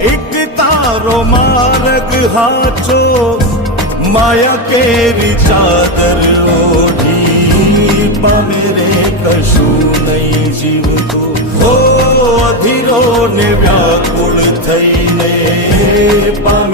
એક તારો માર્ગ હાચો માયા કેરી ચાદર ઓઢી પામે રે કશું નહીં જીવતો હો અધીરો ને વ્યાકુળ થઈને પામે